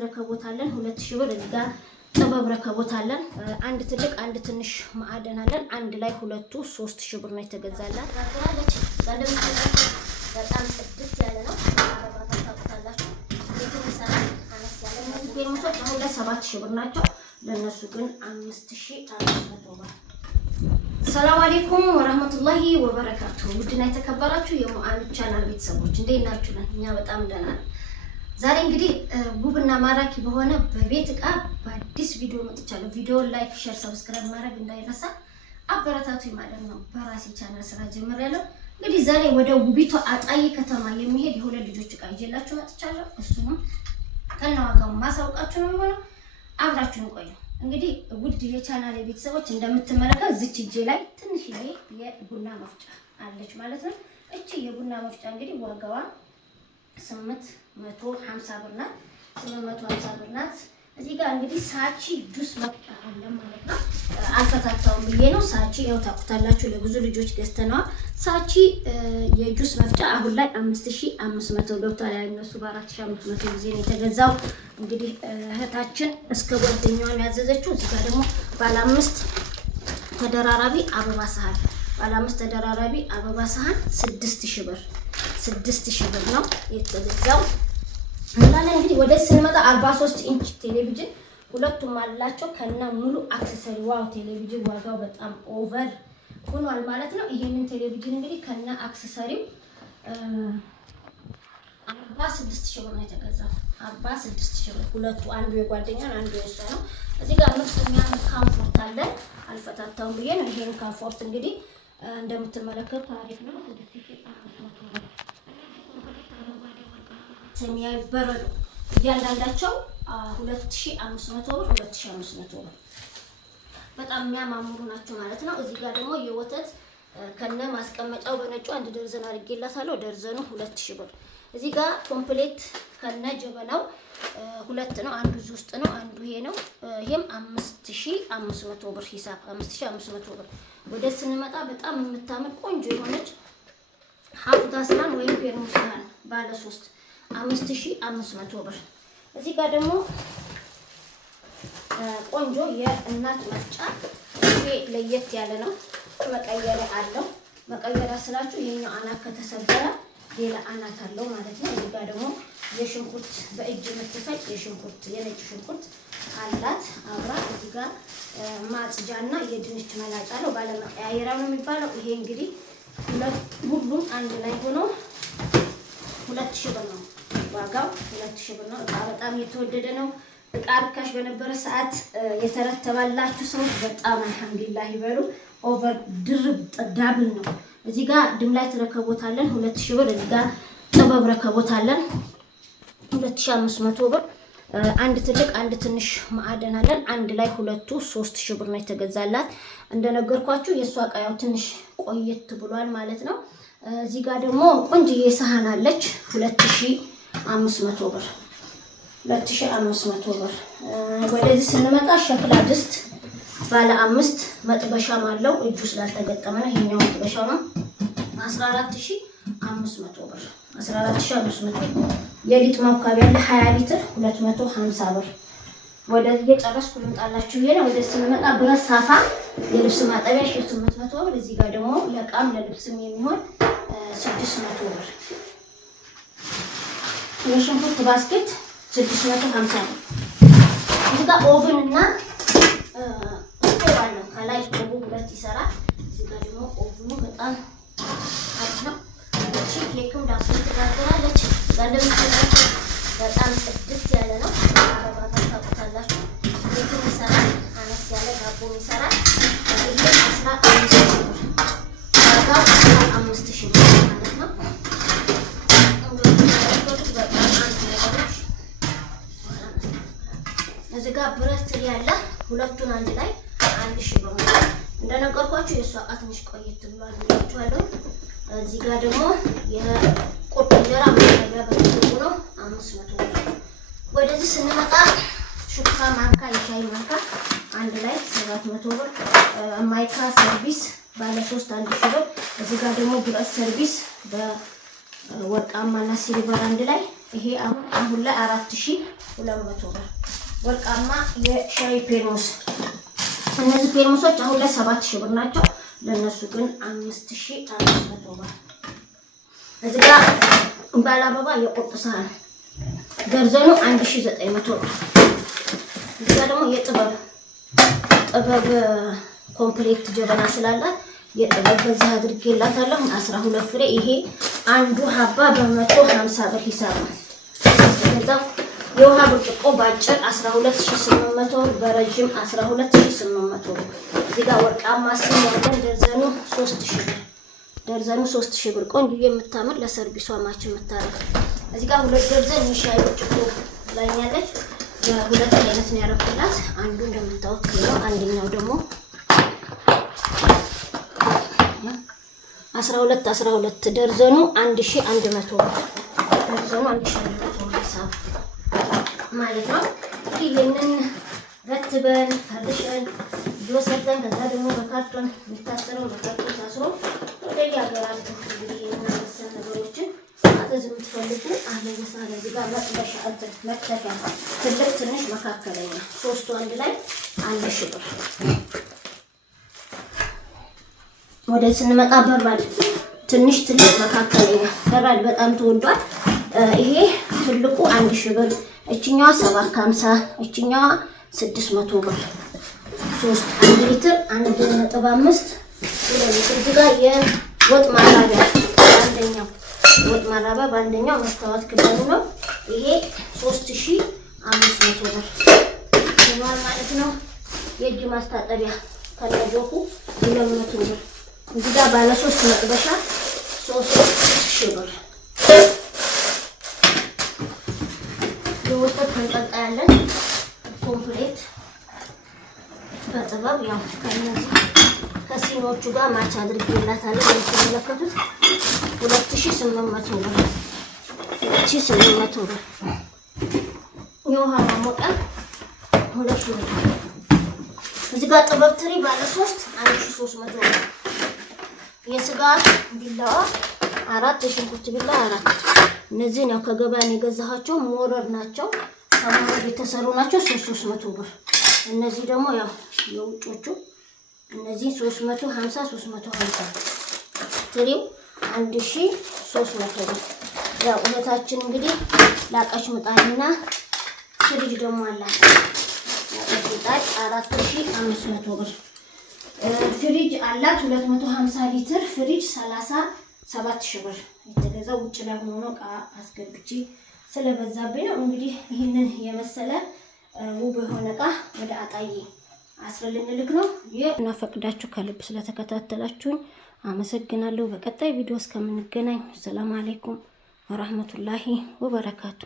ረከቦት አለን 2000 ብር። እዚህ ጋር ጥበብ ረከቦት አለን። አንድ ትልቅ አንድ ትንሽ ማዕደን አለን። አንድ ላይ ሁለቱ 3000 ብር ነው የተገዛላት። ታጥራለች በጣም ጽድት ያለ ነው። አረባታ ታውቃላችሁ። የተሰራ አነስ ያለ ነው። ቴርሞሶች አሁን ላይ 7000 ብር ናቸው። ለነሱ ግን 5500 ብር። ሰላም አለይኩም ወራህመቱላሂ ወበረካቱ። ውድና የተከበራችሁ የሙአን ቻናል ቤተሰቦች እንዴት ናችሁ? እኛ በጣም ደህና ነን። ዛሬ እንግዲህ ውብና ማራኪ በሆነ በቤት ዕቃ በአዲስ ቪዲዮ መጥቻለሁ። ቪዲዮውን ላይክ፣ ሼር፣ ሰብስክራይብ ማድረግ እንዳይረሳ። አበረታቱኝ ማለት ነው። በራሴ ቻናል ስራ ጀምሬያለሁ። እንግዲህ ዛሬ ወደ ውቢቷ አጣዬ ከተማ የሚሄድ የሁለት ልጆች ዕቃ ይዤላችሁ መጥቻለሁ። እሱም ከነዋጋው ማሳውቃችሁ ነው የሚሆነው። አብራችሁን ቆዩ። እንግዲህ ውድ የቻናሌ ቤተሰቦች እንደምትመለከቱ እዚች እጄ ላይ ትንሽዬ የቡና መፍጫ አለች ማለት ነው። እቺ የቡና መፍጫ እንግዲህ ዋጋዋ 850 ብር ናት። 850 ብር ናት። እዚህ ጋር እንግዲህ ሳቺ ጁስ መፍጫ አለ ማለት ነው። አልፈታታውም ብዬ ነው። ሳቺ ያው ታውቁታላችሁ፣ ለብዙ ልጆች ገዝተነዋል። ሳቺ የጁስ መፍጫ አሁን ላይ 5500 ገብቷል። እነሱ በ4500 ጊዜ ነው የተገዛው። እንግዲህ እህታችን እስከ ጓደኛዋን ያዘዘችው። እዚህ ጋር ደግሞ ባለ 5 ተደራራቢ አበባ ሰሃን፣ ባለ 5 ተደራራቢ አበባ ሰሃን 6000 ብር 6000 ብር ነው የተገዛው። እንዳለ እንግዲህ ወደ ስንመጣ 43 ኢንች ቴሌቪዥን ሁለቱም አላቸው ከና ሙሉ አክሰሰሪ። ዋው ቴሌቪዥን ዋጋው በጣም ኦቨር ሆኗል ማለት ነው። ይሄንን ቴሌቪዥን እንግዲህ ከና አክሰሰሪው 46000 ብር ነው የተገዛው። 46000 ብር ሁለቱ፣ አንዱ የጓደኛ አንዱ የእሷ ነው። እዚህ ጋር ምርጥኛው ካምፎርት አለ። አልፈታታውም ብዬ ነው። ይሄን ካምፎርት እንግዲህ እንደምትመለከቱ አሪፍ ነው። 6500 ብር ሰማያዊ በረዶ እያንዳንዳቸው 2500 ብር 2500 ብር በጣም የሚያማምሩ ናቸው ማለት ነው። እዚህ ጋር ደግሞ የወተት ከነ ማስቀመጫው በነጩ አንድ ደርዘን አድርጌላታለሁ። ደርዘኑ 2000 ብር። እዚህ ጋር ኮምፕሌት ከነ ጀበናው ሁለት ነው። አንዱ እዚህ ውስጥ ነው፣ አንዱ ይሄ ነው። ይሄም 5500 ብር ሂሳብ 5500 ብር። ወደ ስንመጣ በጣም የምታምር ቆንጆ የሆነች ሀፍታ ሳህን ወይም ፔርሙዝ ሳህን ባለ 3 5500 ብር። እዚህ ጋር ደግሞ ቆንጆ የእናት መፍጫ። ይሄ ለየት ያለ ነው። መቀየሪያ አለው። መቀየሪያ ስላችሁ ይሄኛው አናት ከተሰበረ ሌላ አናት አለው ማለት ነው። እዚህ ጋር ደግሞ የሽንኩርት በእጅ የምትፈጭ የሽንኩርት የነጭ ሽንኩርት አላት አብራ። እዚህ ጋር ማጽጃና የድንች መላጫ ነው። ባለመቀያየሪያ ነው የሚባለው። ይሄ እንግዲህ ሁሉም አንድ ላይ ሆኖ 2000 ብር ነው ዋጋው። 2000 ብር ነው። እቃ በጣም የተወደደ ነው። እቃ ርካሽ በነበረ ሰዓት የተረተባላችሁ ሰዎች በጣም አልሐምዱሊላህ ይበሉ። ኦቨር ድርብ ዳብል ነው። እዚህ ጋር ድምላይት ረከቦት አለን 2000 ብር። እዚህ ጋር ጥበብ ረከቦት አለን 2500 ብር። አንድ ትልቅ አንድ ትንሽ ማዕደን አለን። አንድ ላይ ሁለቱ 3000 ብር ነው የተገዛላት። እንደነገርኳችሁ የእሷ እቃ ያው ትንሽ ቆየት ብሏል ማለት ነው። እዚህ ጋር ደግሞ ቆንጅዬ ሰሃን አለች 2500 ብር 2500 ብር። ወደዚህ ስንመጣ ሸክላ ድስት ባለ 5 መጥበሻም አለው። እጁ ስላልተገጠመ ነው። ይሄኛው መጥበሻው ነው 14500 ብር 14500። የሊጥ ማብካቢያ ያለ 20 ሊትር 250 ብር። ወደዚህ የጨረስኩ ልምጣላችሁ። ይሄ ነው። ወደ ስንመጣ ብረት ሳፋ የልብስ ማጠቢያ 800 ብር። እዚህ ጋር ደግሞ ለቃም ለልብስም የሚሆን 600 ብር። የሽንኩርት ባስኬት 650 ብር። እዚህ ጋር ኦቭን እና ስቶቭ አለው። ከላይ ስቶቭ ሁለት ይሰራል። እዚህ ጋር ደግሞ ኦቭኑ በጣም አሪፍ ነው። እቺ ኬክም ዳቦ ትጋግራለች። እንደምትመለከቱ በጣም ጽድት ያለ ነው። አረባታ ታውቁታላችሁ። ኬክም ይሰራል። አነስ ያለ ዳቦ ይሰራል። ይሄ 15000 ብር ዋጋው 15000 ብር ማለት ነው። እዚህ ጋር ብረት ያለ ሁለቱን አንድ ላይ 1000 ብር ነው። እንደነገርኳችሁ የእሷ እቃ ትንሽ ቆየት ብሏል ብያችኋለሁ። እዚህ ጋር ደግሞ የቁርጥ እንጀራ ማድረጊያ በትልቁ ነው 500 ብር። ወደዚህ ስንመጣ ሹካ ማንካ፣ የሻይ ማንካ አንድ ላይ 700 ብር። ማይካ ሰርቪስ ባለ 3 1000 ብር። እዚህ ጋር ደግሞ ብረት ሰርቪስ በወርቃማና ሲልቨር አንድ ላይ ይሄ አሁን ላይ 4200 ብር። ወርቃማ የሻይ ፔርሙስ እነዚህ ፔርሙሶች አሁን ላይ 7000 ብር ናቸው። ለነሱ ግን 5500 ብር። እዚህ ጋር ባለ አበባ የቁርጥ ሳህን ደርዘኑ 1900 ብር። እዚህ ጋር ደግሞ የጥበብ ኮምፕሌት ጀበና ስላላት የጥበብ በዚህ አድርጌላታለሁ 12 ፍሬ። ይሄ አንዱ ሀባ በ150 ብር ሂሳብ ነው። ከዛው የውሃ ብርጭቆ ባጭር 12800 ብር፣ በረጅም 12800 ብር። እዚህ ጋር ወርቃማ ሲኒ ያለን ደርዘኑ 3000 ብር። ደርዘኑ 3000 ብር። ቆንጆ የምታምር ለሰርቪሷ ማች የምታረግ። እዚህ ጋር 2 ደርዘን የሻይ ብርጭቆ ላይኛለች። በሁለት አይነት ነው ያረኩላት። አንዱ እንደምታውቁት ነው። አንደኛው ደግሞ 12 ደርዘኑ 1100 ብር። ደርዘኑ 1100 ብር ሂሳብ ማለት ነው። ይሄንን ረትበን ፈርሸን ጆሰርተን ከዛ ደግሞ በካርቶን የሚታሰረው በካርቶን ታስሮ ወደ ያገራሉ። እንግዲህ እና መሰል ነገሮችን አዘዝ የምትፈልጉ አለ መሳለ እዚህ ጋር መጥበሻ እንትን መክተፊያ ትልቅ ትንሽ መካከለኛ ሶስቱ አንድ ላይ 1000 ብር። ወደ ስንመጣ በራድ ትንሽ ትልቅ መካከለኛ በራድ በጣም ተወዷል። ይሄ ትልቁ 1000 ብር፣ እችኛዋ 750፣ እችኛዋ 600 ብር። 1 ሊትር 1.5 ሊትር። እዚህ ጋር የወጥ ማራቢያ አንደኛው ወጥ ማራቢያ በአንደኛው መስታወት ክዳኑ ነው። ይሄ 3500 ብር ይሆናል ማለት ነው። የእጅ ማስታጠቢያ ከነጆኩ 200 ብር። እዚህ ጋር ባለ 3 መጥበሻ 3000 ብር። የወተት ተንጠልጣ ያለን ኮምፕሌት በጥበብ ያው ከነዚህ ከሲኖቹ ጋር ማች አድርጌላታለሁ። እንደምትመለከቱት 2800 ብር። 2800 ብር። የውሃ ማሞቂያ 2000 ብር። እዚህ ጋር ጥበብ ትሪ ባለ 3 1300 ብር። የስጋ ቢላዋ 4፣ የሽንኩርት ቢላ 4። እነዚህን ያው ከገበያ የገዛኋቸው ሞረድ ናቸው። ከሞረድ የተሰሩ ናቸው። 300 ብር። እነዚህ ደግሞ ያው የውጮቹ እነዚህ 350 350 ትሪው 1300 ብር። ያው እህታችን እንግዲህ ላቀች ምጣድና ፍሪጅ ደግሞ አላት። ላቀች ምጣድ 4500 ብር። ፍሪጅ አላት 250 ሊትር ፍሪጅ 37000 ብር። የተገዛው ውጭ ላይ ሆኖ እቃ አስገብቼ ስለበዛብኝ ነው። እንግዲህ ይህንን የመሰለ ውብ የሆነ እቃ ወደ አጣዬ አስረልንልክ ነው። እና ፈቅዳችሁ ከልብ ስለተከታተላችሁኝ አመሰግናለሁ። በቀጣይ ቪዲዮ እስከምንገናኝ ሰላም አለይኩም ወራህመቱላሂ ወበረካቱ።